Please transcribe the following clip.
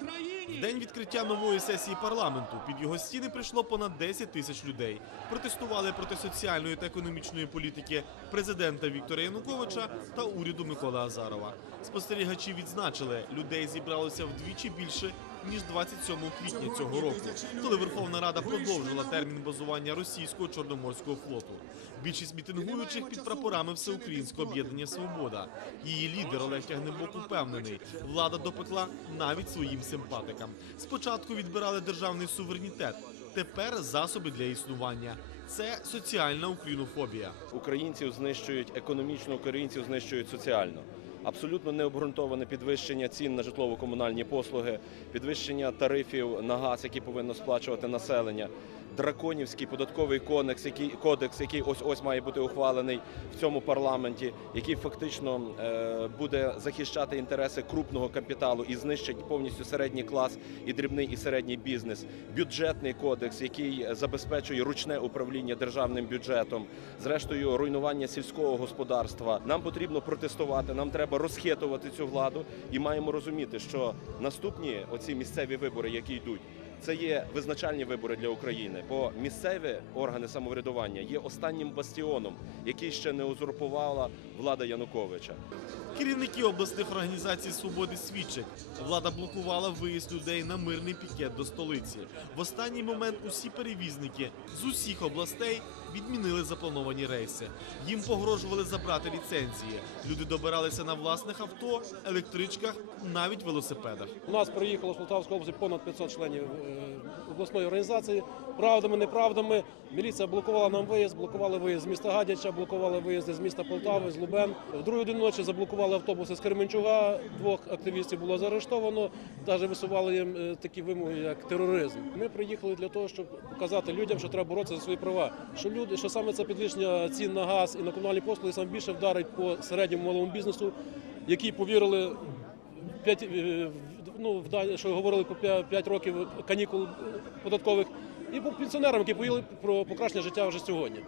В день відкриття нової сесії парламенту під його стіни прийшло понад 10 тисяч людей. Протестували проти соціальної та економічної політики президента Віктора Януковича та уряду Миколи Азарова. Спостерігачі відзначили, людей зібралося вдвічі більше ніж 27 квітня цього року, коли Верховна Рада продовжила термін базування російського чорноморського флоту. Більшість мітингуючих під прапорами Всеукраїнського об'єднання Свобода. Її лідер Олег Тягнебок упевнений, влада допекла навіть своїм симпатикам. Спочатку відбирали державний суверенітет, тепер засоби для існування. Це соціальна українофобія. Українців знищують економічно, українців знищують соціально. Абсолютно необґрунтоване підвищення цін на житлово-комунальні послуги, підвищення тарифів на газ, які повинно сплачувати населення, драконівський податковий кодекс, який кодекс, який ось ось має бути ухвалений в цьому парламенті, який фактично е, буде захищати інтереси крупного капіталу і знищить повністю середній клас і дрібний і середній бізнес. Бюджетний кодекс, який забезпечує ручне управління державним бюджетом, зрештою руйнування сільського господарства. Нам потрібно протестувати. Нам треба розхитувати цю владу, і маємо розуміти, що наступні оці місцеві вибори, які йдуть. Це є визначальні вибори для України, бо місцеві органи самоврядування є останнім бастіоном, який ще не узурпувала влада Януковича. Керівники обласних організацій свободи свідчать, влада блокувала виїзд людей на мирний пікет до столиці. В останній момент усі перевізники з усіх областей відмінили заплановані рейси. Їм погрожували забрати ліцензії. Люди добиралися на власних авто, електричках, навіть велосипедах. У нас приїхало з Полтавської області понад 500 членів обласної організації. Правдами, неправдами. Міліція блокувала нам виїзд, блокували виїзд з міста Гадяча, блокували виїзди з міста Полтави, з Лубен. В другу годину ночі заблокували автобуси з Кременчуга. Двох активістів було заарештовано. Навіть висували їм е, такі вимоги, як тероризм. Ми приїхали для того, щоб показати людям, що треба боротися за свої права. Що люди, що саме це підвищення цін на газ і на комунальні послуги саме більше вдарить по середньому малому бізнесу, які повірили п'ять е, ну що говорили по 5 років канікул податкових, і по пенсіонерам, які поїли про покращення життя вже сьогодні.